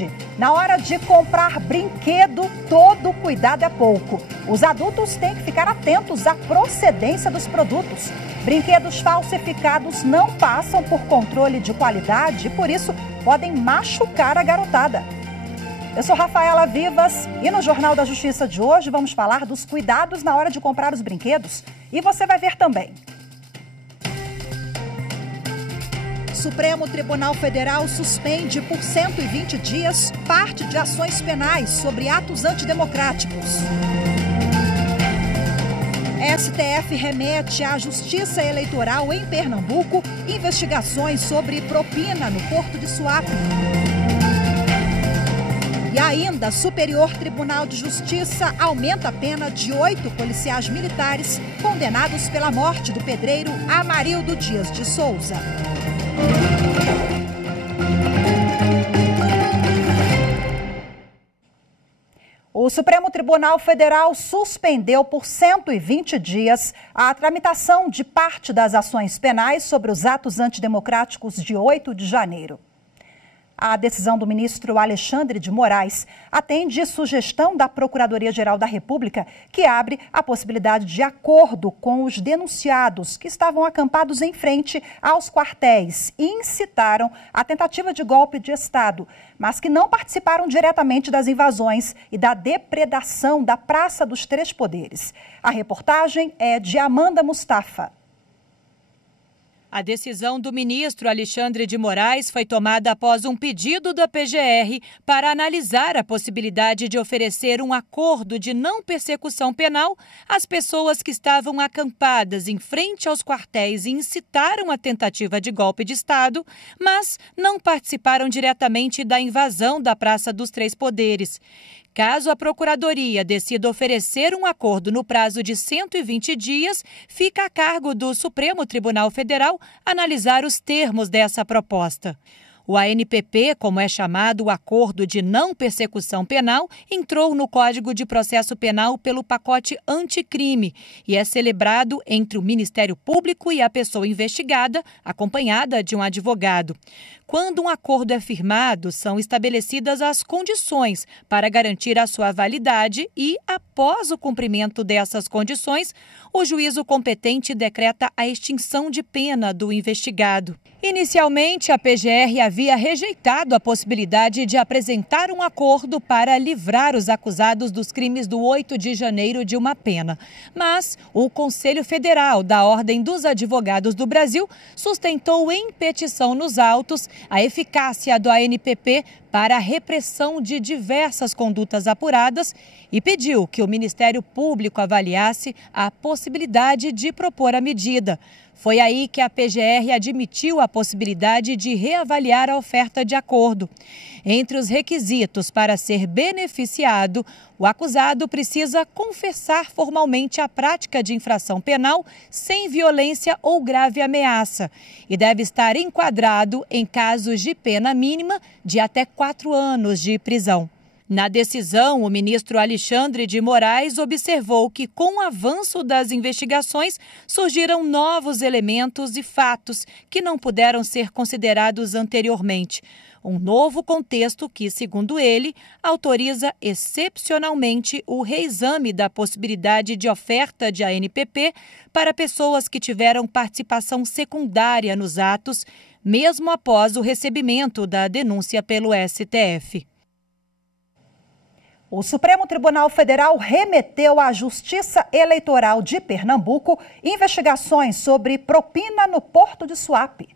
saúde. Na hora de comprar brinquedo, todo cuidado é pouco. Os adultos têm que ficar atentos à procedência dos produtos. Brinquedos falsificados não passam por controle de qualidade e, por isso, podem machucar a garotada. Eu sou Rafaela Vivas e no Jornal da Justiça de hoje vamos falar dos cuidados na hora de comprar os brinquedos e você vai ver também. Supremo Tribunal Federal suspende por 120 dias parte de ações penais sobre atos antidemocráticos. STF remete à Justiça Eleitoral em Pernambuco investigações sobre propina no Porto de Suape. E ainda, Superior Tribunal de Justiça aumenta a pena de 8 policiais militares condenados pela morte do pedreiro Amarildo Dias de Souza. O Supremo Tribunal Federal suspendeu por 120 dias a tramitação de parte das ações penais sobre os atos antidemocráticos de 8 de janeiro. A decisão do ministro Alexandre de Moraes atende sugestão da Procuradoria-Geral da República, que abre a possibilidade de acordo com os denunciados que estavam acampados em frente aos quartéis e incitaram a tentativa de golpe de Estado, mas que não participaram diretamente das invasões e da depredação da Praça dos Três Poderes. A reportagem é de Amanda Mustafa. A decisão do ministro Alexandre de Moraes foi tomada após um pedido da PGR para analisar a possibilidade de oferecer um acordo de não persecução penal às pessoas que estavam acampadas em frente aos quartéis e incitaram a tentativa de golpe de Estado, mas não participaram diretamente da invasão da Praça dos Três Poderes. Caso a Procuradoria decida oferecer um acordo no prazo de 120 dias, fica a cargo do Supremo Tribunal Federal analisar os termos dessa proposta. O ANPP, como é chamado, o Acordo de Não Persecução Penal, entrou no Código de Processo Penal pelo pacote anticrime e é celebrado entre o Ministério Público e a pessoa investigada, acompanhada de um advogado. Quando um acordo é firmado, são estabelecidas as condições para garantir a sua validade e, após o cumprimento dessas condições, o juízo competente decreta a extinção de pena do investigado. Inicialmente, a PGR havia rejeitado a possibilidade de apresentar um acordo para livrar os acusados dos crimes do 8 de janeiro de uma pena. Mas o Conselho Federal da Ordem dos Advogados do Brasil sustentou em petição nos autos a eficácia do ANPP para a repressão de diversas condutas apuradas e pediu que o Ministério Público avaliasse a possibilidade de propor a medida. Foi aí que a PGR admitiu a possibilidade de reavaliar a oferta de acordo. Entre os requisitos para ser beneficiado, o acusado precisa confessar formalmente a prática de infração penal sem violência ou grave ameaça e deve estar enquadrado em casos de pena mínima de até 4 anos de prisão. Na decisão, o ministro Alexandre de Moraes observou que, com o avanço das investigações, surgiram novos elementos e fatos que não puderam ser considerados anteriormente. Um novo contexto que, segundo ele, autoriza excepcionalmente o reexame da possibilidade de oferta de ANPP para pessoas que tiveram participação secundária nos atos, mesmo após o recebimento da denúncia pelo STF. O Supremo Tribunal Federal remeteu à Justiça Eleitoral de Pernambuco investigações sobre propina no Porto de Suape.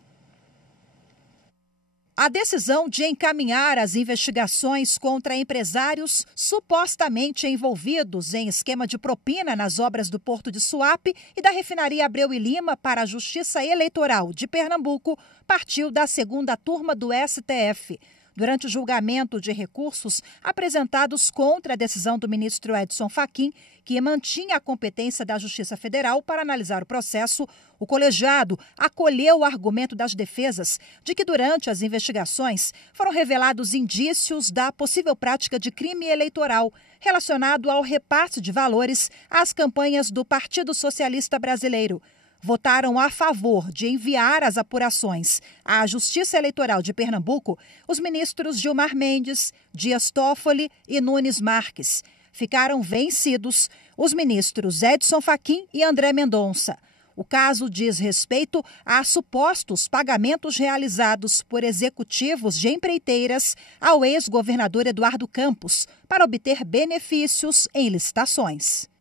A decisão de encaminhar as investigações contra empresários supostamente envolvidos em esquema de propina nas obras do Porto de Suape e da refinaria Abreu e Lima para a Justiça Eleitoral de Pernambuco partiu da segunda turma do STF. Durante o julgamento de recursos apresentados contra a decisão do ministro Edson Fachin, que mantinha a competência da Justiça Federal para analisar o processo, o colegiado acolheu o argumento das defesas de que durante as investigações foram revelados indícios da possível prática de crime eleitoral relacionado ao repasse de valores às campanhas do Partido Socialista Brasileiro. votaram a favor de enviar as apurações à Justiça Eleitoral de Pernambuco os ministros Gilmar Mendes, Dias Toffoli e Nunes Marques. Ficaram vencidos os ministros Edson Fachin e André Mendonça. O caso diz respeito a supostos pagamentos realizados por executivos de empreiteiras ao ex-governador Eduardo Campos para obter benefícios em licitações.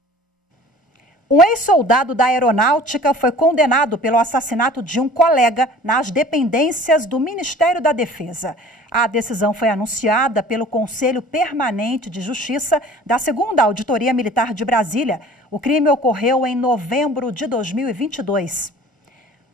Um ex-soldado da Aeronáutica foi condenado pelo assassinato de um colega nas dependências do Ministério da Defesa. A decisão foi anunciada pelo Conselho Permanente de Justiça da 2ª Auditoria Militar de Brasília. O crime ocorreu em novembro de 2022.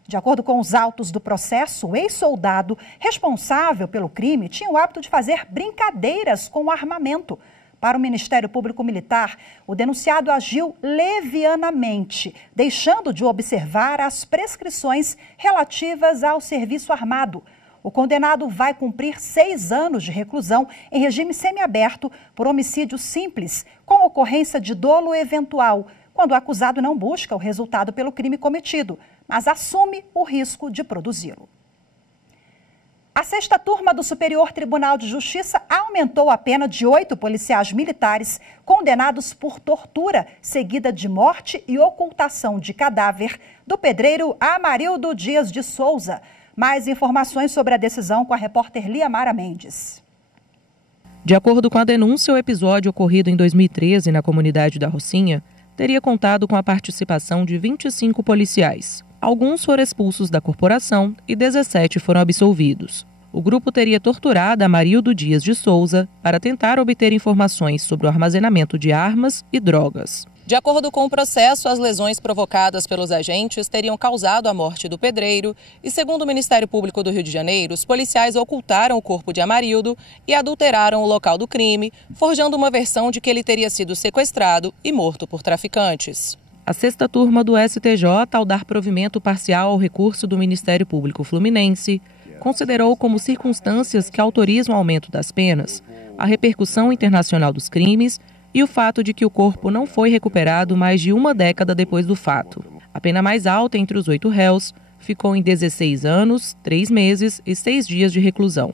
De acordo com os autos do processo, o ex-soldado responsável pelo crime tinha o hábito de fazer brincadeiras com o armamento. Para o Ministério Público Militar, o denunciado agiu levianamente, deixando de observar as prescrições relativas ao serviço armado. O condenado vai cumprir 6 anos de reclusão em regime semiaberto por homicídio simples, com ocorrência de dolo eventual, quando o acusado não busca o resultado pelo crime cometido, mas assume o risco de produzi-lo. A 6ª turma do Superior Tribunal de Justiça aumentou a pena de 8 policiais militares condenados por tortura, seguida de morte e ocultação de cadáver do pedreiro Amarildo Dias de Souza. Mais informações sobre a decisão com a repórter Liamara Mendes. De acordo com a denúncia, o episódio ocorrido em 2013 na comunidade da Rocinha teria contado com a participação de 25 policiais. Alguns foram expulsos da corporação e 17 foram absolvidos. O grupo teria torturado Amarildo Dias de Souza para tentar obter informações sobre o armazenamento de armas e drogas. De acordo com o processo, as lesões provocadas pelos agentes teriam causado a morte do pedreiro e, segundo o Ministério Público do Rio de Janeiro, os policiais ocultaram o corpo de Amarildo e adulteraram o local do crime, forjando uma versão de que ele teria sido sequestrado e morto por traficantes. A 6ª turma do STJ, ao dar provimento parcial ao recurso do Ministério Público Fluminense, considerou como circunstâncias que autorizam o aumento das penas a repercussão internacional dos crimes e o fato de que o corpo não foi recuperado mais de 1 década depois do fato. A pena mais alta entre os 8 réus ficou em 16 anos, 3 meses e 6 dias de reclusão.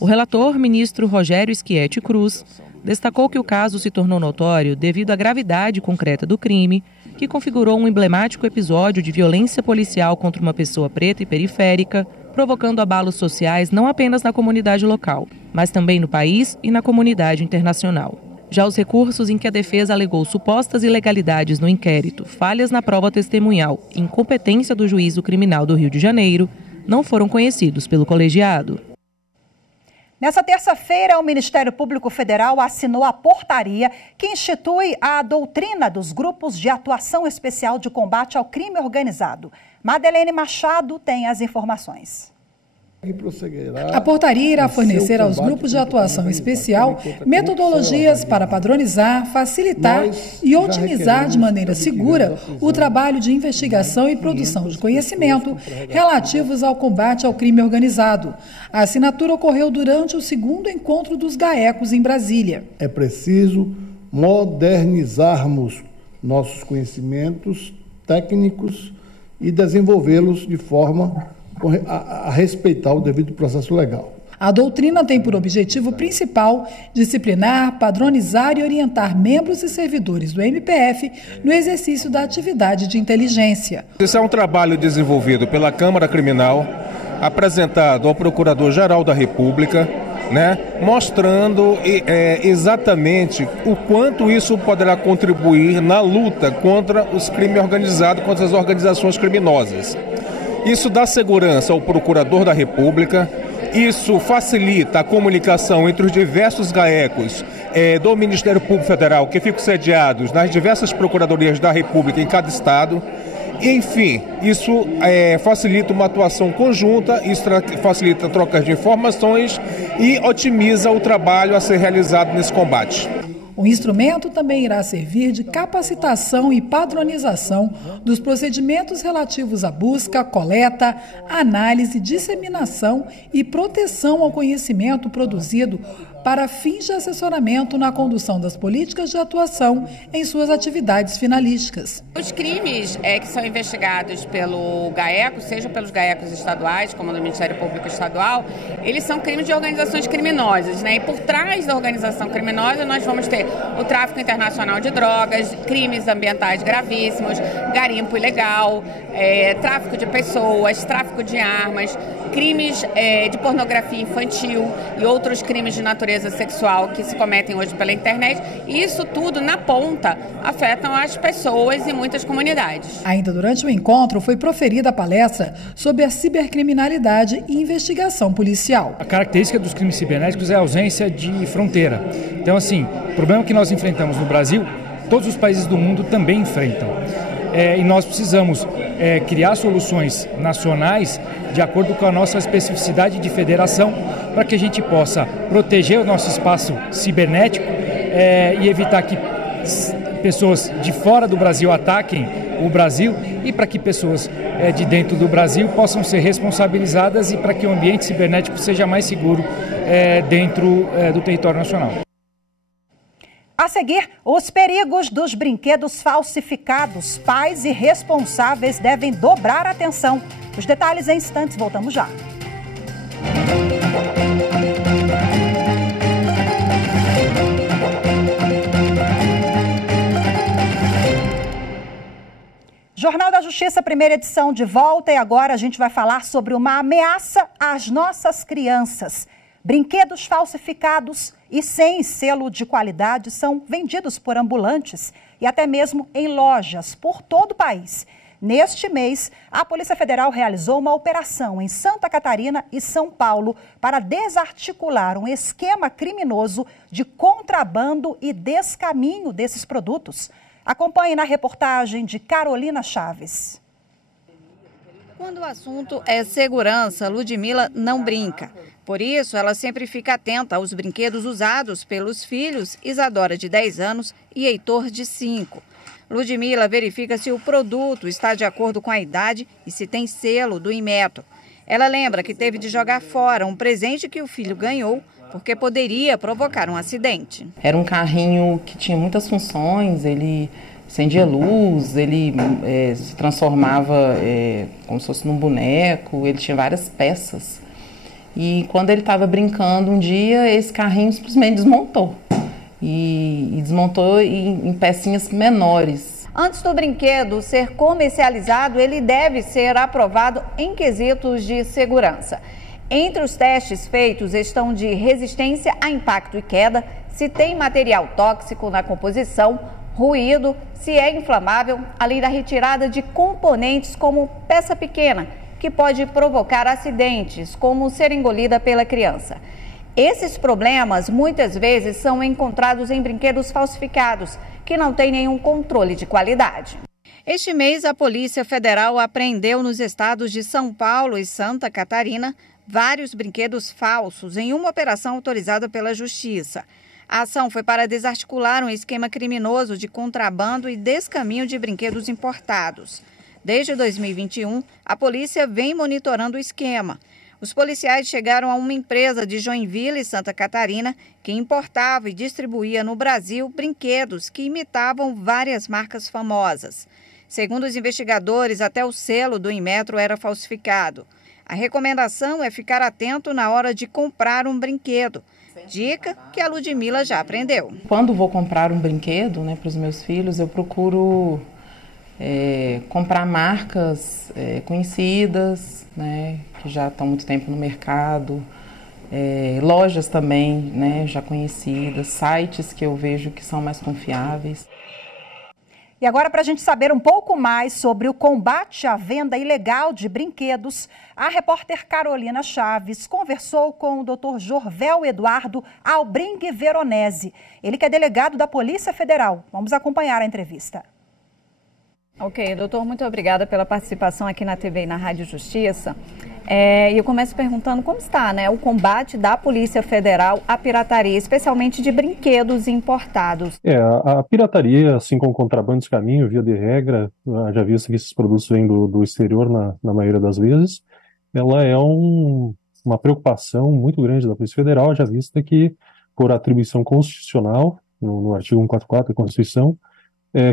O relator, ministro Rogério Schietti Cruz, destacou que o caso se tornou notório devido à gravidade concreta do crime, que configurou um emblemático episódio de violência policial contra uma pessoa preta e periférica, provocando abalos sociais não apenas na comunidade local, mas também no país e na comunidade internacional. Já os recursos em que a defesa alegou supostas ilegalidades no inquérito, falhas na prova testemunhal e incompetência do juízo criminal do Rio de Janeiro não foram conhecidos pelo colegiado. Nessa terça-feira, o Ministério Público Federal assinou a portaria que institui a doutrina dos grupos de atuação especial de combate ao crime organizado. Madeleine Machado tem as informações. A portaria irá fornecer aos grupos de atuação especial metodologias para padronizar, facilitar e otimizar de maneira segura o trabalho de investigação e produção de conhecimento relativos ao combate ao crime organizado. A assinatura ocorreu durante o 2º encontro dos GAECos em Brasília. É preciso modernizarmos nossos conhecimentos técnicos e desenvolvê-los de forma a respeitar o devido processo legal. A doutrina tem por objetivo principal disciplinar, padronizar e orientar membros e servidores do MPF no exercício da atividade de inteligência. Esse é um trabalho desenvolvido pela Câmara Criminal, apresentado ao Procurador-Geral da República, mostrando exatamente o quanto isso poderá contribuir na luta contra os crimes organizados, contra as organizações criminosas. Isso dá segurança ao Procurador da República, isso facilita a comunicação entre os diversos GAECos do Ministério Público Federal que ficam sediados nas diversas Procuradorias da República em cada estado. Enfim, isso facilita uma atuação conjunta, isso facilita trocas de informações e otimiza o trabalho a ser realizado nesse combate. O instrumento também irá servir de capacitação e padronização dos procedimentos relativos à busca, coleta, análise, disseminação e proteção ao conhecimento produzido para fins de assessoramento na condução das políticas de atuação em suas atividades finalísticas. Os crimes que são investigados pelo GAECO, seja pelos GAECOs estaduais, como no Ministério Público Estadual, eles são crimes de organizações criminosas, né? E por trás da organização criminosa nós vamos ter o tráfico internacional de drogas, crimes ambientais gravíssimos, garimpo ilegal, tráfico de pessoas, tráfico de armas, crimes de pornografia infantil e outros crimes de natureza sexual que se cometem hoje pela internet. E isso tudo, na ponta, afetam as pessoas e muitas comunidades. Ainda durante o encontro, foi proferida a palestra sobre a cibercriminalidade e investigação policial. A característica dos crimes cibernéticos é a ausência de fronteira. Então, assim, o problema que nós enfrentamos no Brasil, todos os países do mundo também enfrentam. E nós precisamos criar soluções nacionais de acordo com a nossa especificidade de federação para que a gente possa proteger o nosso espaço cibernético e evitar que pessoas de fora do Brasil ataquem o Brasil e para que pessoas de dentro do Brasil possam ser responsabilizadas e para que o ambiente cibernético seja mais seguro dentro do território nacional. A seguir, os perigos dos brinquedos falsificados. Pais e responsáveis devem dobrar a atenção. Os detalhes em instantes, voltamos já. Jornal da Justiça, primeira edição de volta, e agora a gente vai falar sobre uma ameaça às nossas crianças. Brinquedos falsificados e sem selo de qualidade são vendidos por ambulantes e até mesmo em lojas por todo o país. Neste mês, a Polícia Federal realizou uma operação em Santa Catarina e São Paulo para desarticular um esquema criminoso de contrabando e descaminho desses produtos. Acompanhe na reportagem de Carolina Chaves. Quando o assunto é segurança, Ludmila não brinca. Por isso, ela sempre fica atenta aos brinquedos usados pelos filhos Isadora, de 10 anos, e Heitor, de 5. Ludmila verifica se o produto está de acordo com a idade e se tem selo do Inmetro. Ela lembra que teve de jogar fora um presente que o filho ganhou porque poderia provocar um acidente. Era um carrinho que tinha muitas funções, ele acendia luz, ele se transformava como se fosse num boneco, ele tinha várias peças. E quando ele estava brincando um dia, esse carrinho simplesmente desmontou. E desmontou em pecinhas menores. Antes do brinquedo ser comercializado, ele deve ser aprovado em quesitos de segurança. Entre os testes feitos estão de resistência a impacto e queda, se tem material tóxico na composição, ruído, se é inflamável, além da retirada de componentes como peça pequena, que pode provocar acidentes, como ser engolida pela criança. Esses problemas muitas vezes são encontrados em brinquedos falsificados, que não têm nenhum controle de qualidade. Este mês, a Polícia Federal apreendeu nos estados de São Paulo e Santa Catarina vários brinquedos falsos em uma operação autorizada pela Justiça. A ação foi para desarticular um esquema criminoso de contrabando e descaminho de brinquedos importados. Desde 2021, a polícia vem monitorando o esquema. Os policiais chegaram a uma empresa de Joinville, Santa Catarina, que importava e distribuía no Brasil brinquedos que imitavam várias marcas famosas. Segundo os investigadores, até o selo do Inmetro era falsificado. A recomendação é ficar atento na hora de comprar um brinquedo. Dica que a Ludmila já aprendeu. Quando vou comprar um brinquedo, para os meus filhos, eu procuro comprar marcas conhecidas, que já estão há muito tempo no mercado, lojas também, já conhecidas, sites que eu vejo que são mais confiáveis. E agora, para a gente saber um pouco mais sobre o combate à venda ilegal de brinquedos, a repórter Carolina Chaves conversou com o Dr. Jorvel Eduardo Albring Veronese, ele que é delegado da Polícia Federal. Vamos acompanhar a entrevista. Ok, doutor, muito obrigada pela participação aqui na TV e na Rádio Justiça. E eu começo perguntando como está, o combate da Polícia Federal à pirataria, especialmente de brinquedos importados. A pirataria, assim como o contrabando de caminho, via de regra, já visto que esses produtos vêm do exterior na maioria das vezes, ela é uma preocupação muito grande da Polícia Federal, já visto que por atribuição constitucional, no artigo 144 da Constituição,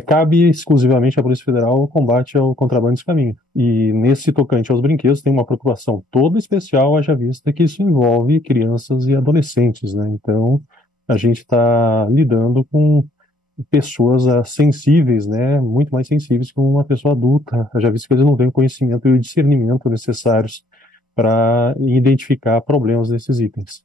cabe exclusivamente à Polícia Federal o combate ao contrabando de caminho. E nesse tocante aos brinquedos tem uma preocupação toda especial, haja vista que isso envolve crianças e adolescentes, né? Então, a gente está lidando com pessoas sensíveis, né? Muito mais sensíveis que uma pessoa adulta, haja vista que eles não têm o conhecimento e o discernimento necessários para identificar problemas desses itens.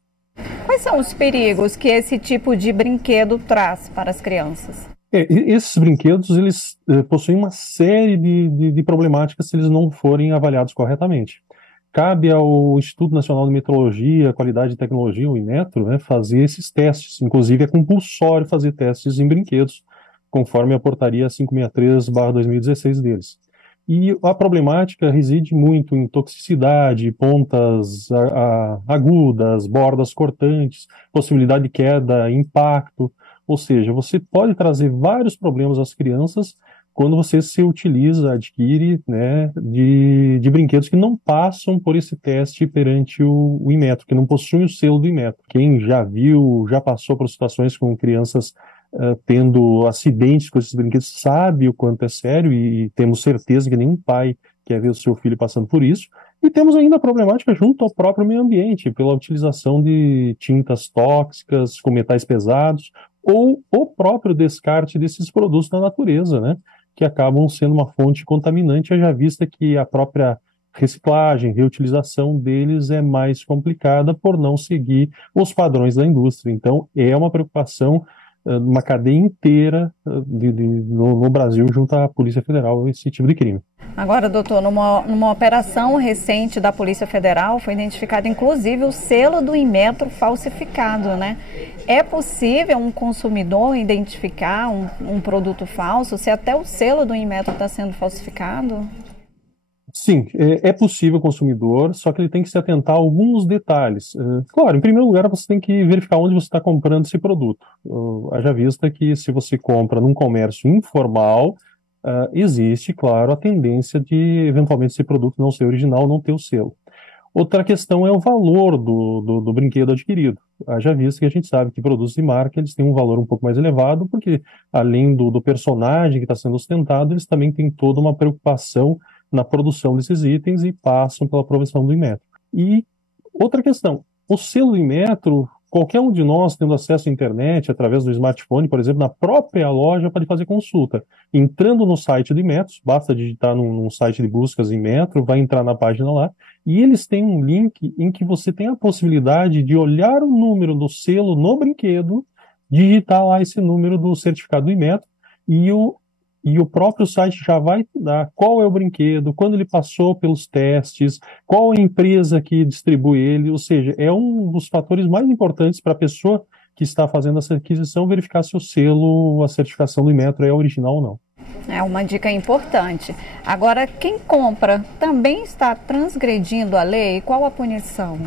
Quais são os perigos que esse tipo de brinquedo traz para as crianças? Esses brinquedos, eles possuem uma série de problemáticas se eles não forem avaliados corretamente. Cabe ao Instituto Nacional de Metrologia, Qualidade e Tecnologia, o Inmetro, né, fazer esses testes. Inclusive, é compulsório fazer testes em brinquedos, conforme a portaria 563/2016 deles. E a problemática reside muito em toxicidade, pontas agudas, bordas cortantes, possibilidade de queda, impacto. Ou seja, você pode trazer vários problemas às crianças quando você se utiliza, adquire, né, de brinquedos que não passam por esse teste perante o Inmetro, que não possuem o selo do Inmetro. Quem já viu, já passou por situações com crianças tendo acidentes com esses brinquedos sabe o quanto é sério, e temos certeza que nenhum pai quer ver o seu filho passando por isso. E temos ainda a problemática junto ao próprio meio ambiente, pela utilização de tintas tóxicas, com metais pesados, ou o próprio descarte desses produtos na natureza, né, que acabam sendo uma fonte contaminante, haja vista que a própria reciclagem, reutilização deles é mais complicada por não seguir os padrões da indústria. Então, é uma preocupação, uma cadeia inteira no Brasil junto à Polícia Federal, esse tipo de crime. Agora, doutor, numa operação recente da Polícia Federal, foi identificado inclusive o selo do Inmetro falsificado, né? É possível um consumidor identificar um produto falso se até o selo do Inmetro está sendo falsificado? Sim, é possível o consumidor, só que ele tem que se atentar a alguns detalhes. Claro, em primeiro lugar, você tem que verificar onde você está comprando esse produto. Haja vista que se você compra num comércio informal, existe, claro, a tendência de, eventualmente, esse produto não ser original, não ter o selo. Outra questão é o valor do brinquedo adquirido. Haja vista que a gente sabe que produtos de marca eles têm um valor um pouco mais elevado, porque além do personagem que está sendo ostentado, eles também têm toda uma preocupação na produção desses itens e passam pela aprovação do Inmetro. E outra questão, o selo do Inmetro, qualquer um de nós tendo acesso à internet, através do smartphone, por exemplo, na própria loja, pode fazer consulta. Entrando no site do Inmetro, basta digitar num site de buscas Inmetro, vai entrar na página lá, e eles têm um link em que você tem a possibilidade de olhar o número do selo no brinquedo, digitar lá esse número do certificado do Inmetro, e o próprio site já vai te dar qual é o brinquedo, quando ele passou pelos testes, qual a empresa que distribui ele, ou seja, é um dos fatores mais importantes para a pessoa que está fazendo essa aquisição verificar se o selo, a certificação do Inmetro é original ou não. É uma dica importante. Agora, quem compra também está transgredindo a lei? Qual a punição?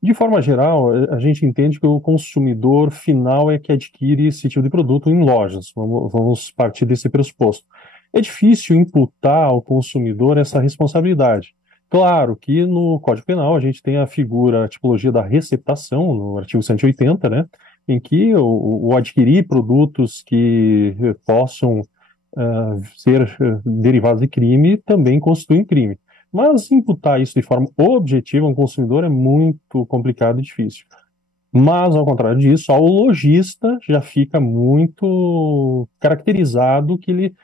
De forma geral, a gente entende que o consumidor final é que adquire esse tipo de produto em lojas. Vamos partir desse pressuposto. É difícil imputar ao consumidor essa responsabilidade. Claro que no Código Penal a gente tem a figura, a tipologia da receptação, no artigo 180, né, em que o adquirir produtos que possam ser derivados de crime também constituem crime. Mas imputar isso de forma objetiva a um consumidor é muito complicado e difícil. Mas, ao contrário disso, ao lojista já fica muito caracterizado que ele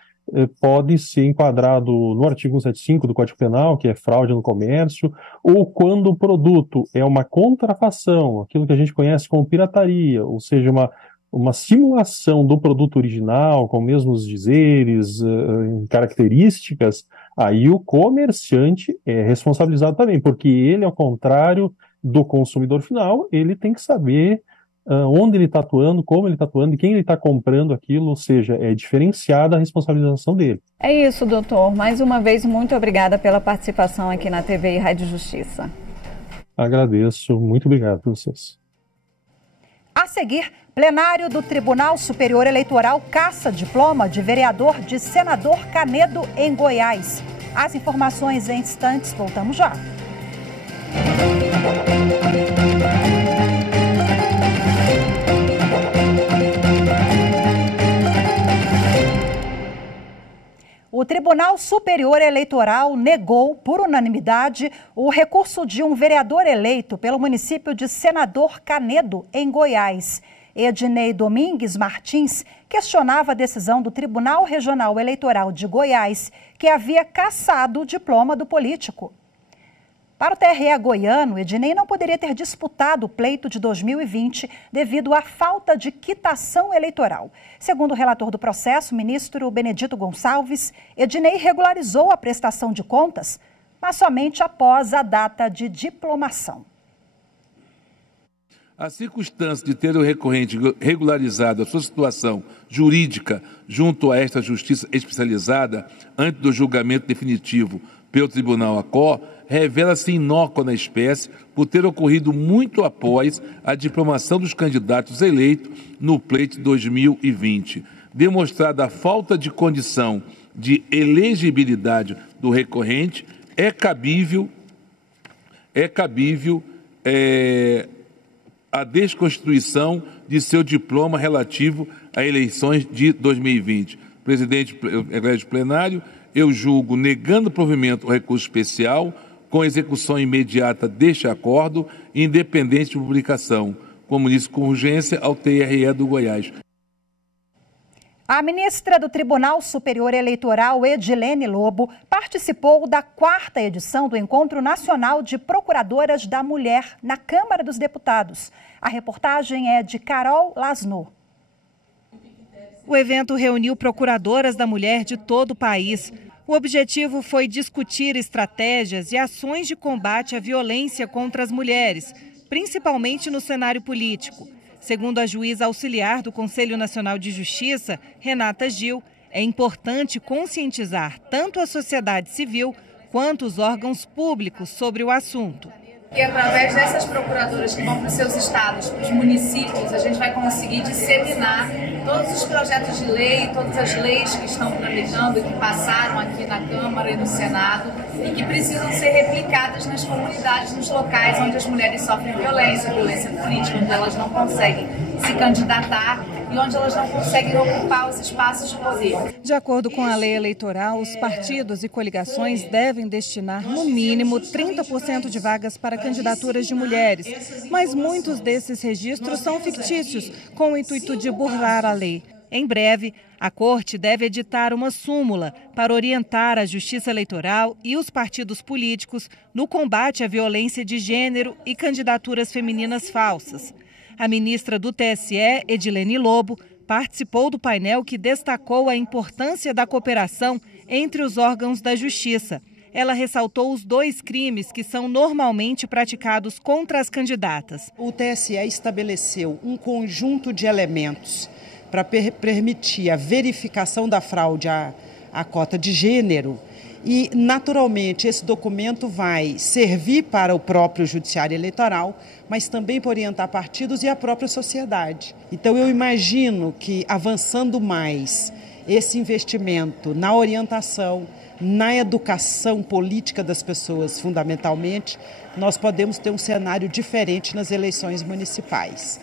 pode ser enquadrado no artigo 175 do Código Penal, que é fraude no comércio, ou quando o produto é uma contrafação, aquilo que a gente conhece como pirataria, ou seja, uma simulação do produto original, com mesmos dizeres, características, aí o comerciante é responsabilizado também, porque ele, ao contrário do consumidor final, ele tem que saber onde ele está atuando, como ele está atuando e quem ele está comprando aquilo, ou seja, é diferenciada a responsabilização dele. É isso, doutor. Mais uma vez, muito obrigada pela participação aqui na TV e Rádio Justiça. Agradeço, muito obrigado a vocês. A seguir, plenário do Tribunal Superior Eleitoral caça diploma de vereador de Senador Canedo, em Goiás. As informações em instantes, voltamos já. O Tribunal Superior Eleitoral negou, por unanimidade, o recurso de um vereador eleito pelo município de Senador Canedo, em Goiás. Ednei Domingues Martins questionava a decisão do Tribunal Regional Eleitoral de Goiás, que havia cassado o diploma do político. Para o TRE goiano, Ednei não poderia ter disputado o pleito de 2020 devido à falta de quitação eleitoral. Segundo o relator do processo, o ministro Benedito Gonçalves, Ednei regularizou a prestação de contas, mas somente após a data de diplomação. A circunstância de ter o recorrente regularizado a sua situação jurídica junto a esta justiça especializada antes do julgamento definitivo pelo Tribunal ACO revela-se inócua na espécie por ter ocorrido muito após a diplomação dos candidatos eleitos no pleito de 2020. Demonstrada a falta de condição de elegibilidade do recorrente, é cabível a desconstituição de seu diploma relativo a eleições de 2020. Presidente egrégio plenário, eu julgo negando provimento ao recurso especial, com execução imediata deste acordo, independente de publicação, como isso com urgência ao TRE do Goiás. A ministra do Tribunal Superior Eleitoral, Edilene Lobo, participou da 4ª edição do Encontro Nacional de Procuradoras da Mulher na Câmara dos Deputados. A reportagem é de Carol Lasno. O evento reuniu procuradoras da mulher de todo o país. O objetivo foi discutir estratégias e ações de combate à violência contra as mulheres, principalmente no cenário político. Segundo a juíza auxiliar do Conselho Nacional de Justiça, Renata Gil, é importante conscientizar tanto a sociedade civil quanto os órgãos públicos sobre o assunto. E através dessas procuradoras que vão para os seus estados, para os municípios, a gente vai conseguir disseminar todos os projetos de lei, todas as leis que estão tramitando e que passaram aqui na Câmara e no Senado e que precisam ser replicadas nas comunidades, nos locais onde as mulheres sofrem violência política, onde elas não conseguem se candidatar e onde elas não conseguem ocupar os espaços de poder. De acordo com a lei eleitoral, os partidos e coligações devem destinar, no mínimo, 30% de vagas para candidaturas de mulheres, mas muitos desses registros são fictícios, com o intuito de burlar a lei. Em breve, a Corte deve editar uma súmula para orientar a Justiça Eleitoral e os partidos políticos no combate à violência de gênero e candidaturas femininas falsas. A ministra do TSE, Edilene Lobo, participou do painel que destacou a importância da cooperação entre os órgãos da Justiça. Ela ressaltou os 2 crimes que são normalmente praticados contra as candidatas. O TSE estabeleceu um conjunto de elementos para permitir a verificação da fraude à cota de gênero e, naturalmente, esse documento vai servir para o próprio Judiciário Eleitoral, mas também para orientar partidos e a própria sociedade. Então, eu imagino que, avançando mais esse investimento na orientação, na educação política das pessoas, fundamentalmente, nós podemos ter um cenário diferente nas eleições municipais.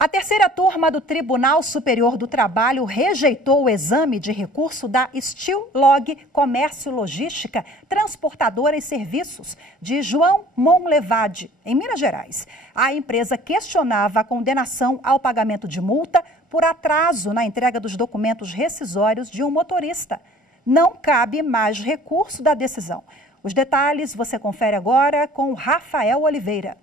A 3ª turma do Tribunal Superior do Trabalho rejeitou o exame de recurso da Steel Log Comércio Logística, Transportadora e Serviços, de João Monlevade, em Minas Gerais. A empresa questionava a condenação ao pagamento de multa por atraso na entrega dos documentos rescisórios de um motorista. Não cabe mais recurso da decisão. Os detalhes você confere agora com Rafael Oliveira.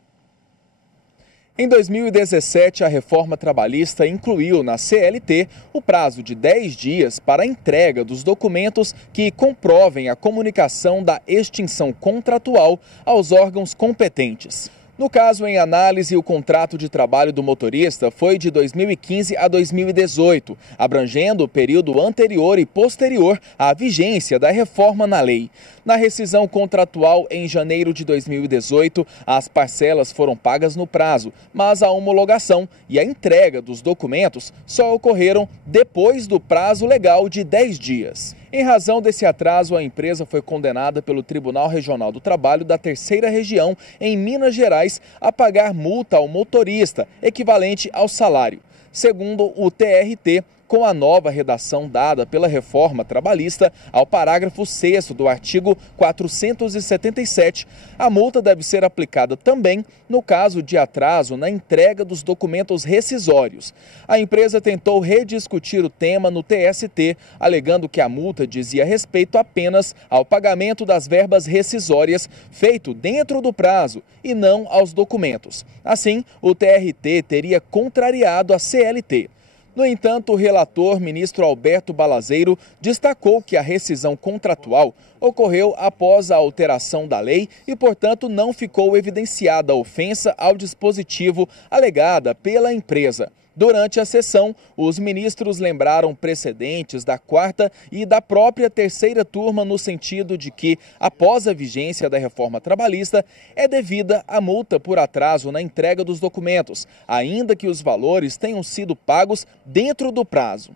Em 2017, a reforma trabalhista incluiu na CLT o prazo de 10 dias para a entrega dos documentos que comprovem a comunicação da extinção contratual aos órgãos competentes. No caso em análise, o contrato de trabalho do motorista foi de 2015 a 2018, abrangendo o período anterior e posterior à vigência da reforma na lei. Na rescisão contratual em janeiro de 2018, as parcelas foram pagas no prazo, mas a homologação e a entrega dos documentos só ocorreram depois do prazo legal de 10 dias. Em razão desse atraso, a empresa foi condenada pelo Tribunal Regional do Trabalho da 3ª Região, em Minas Gerais, a pagar multa ao motorista, equivalente ao salário. Segundo o TRT, com a nova redação dada pela reforma trabalhista ao parágrafo 6º do artigo 477, a multa deve ser aplicada também no caso de atraso na entrega dos documentos rescisórios. A empresa tentou rediscutir o tema no TST, alegando que a multa dizia respeito apenas ao pagamento das verbas rescisórias feito dentro do prazo e não aos documentos. Assim, o TRT teria contrariado a CLT. No entanto, o relator, ministro Alberto Balazeiro, destacou que a rescisão contratual ocorreu após a alteração da lei e, portanto, não ficou evidenciada a ofensa ao dispositivo alegada pela empresa. Durante a sessão, os ministros lembraram precedentes da 4ª e da própria 3ª turma no sentido de que, após a vigência da reforma trabalhista, é devida a multa por atraso na entrega dos documentos, ainda que os valores tenham sido pagos dentro do prazo.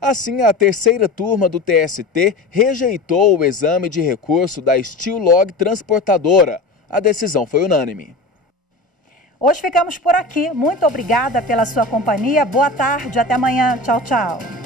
Assim, a 3ª turma do TST rejeitou o exame de recurso da Steel Log Transportadora. A decisão foi unânime. Hoje ficamos por aqui. Muito obrigada pela sua companhia. Boa tarde, até amanhã. Tchau, tchau.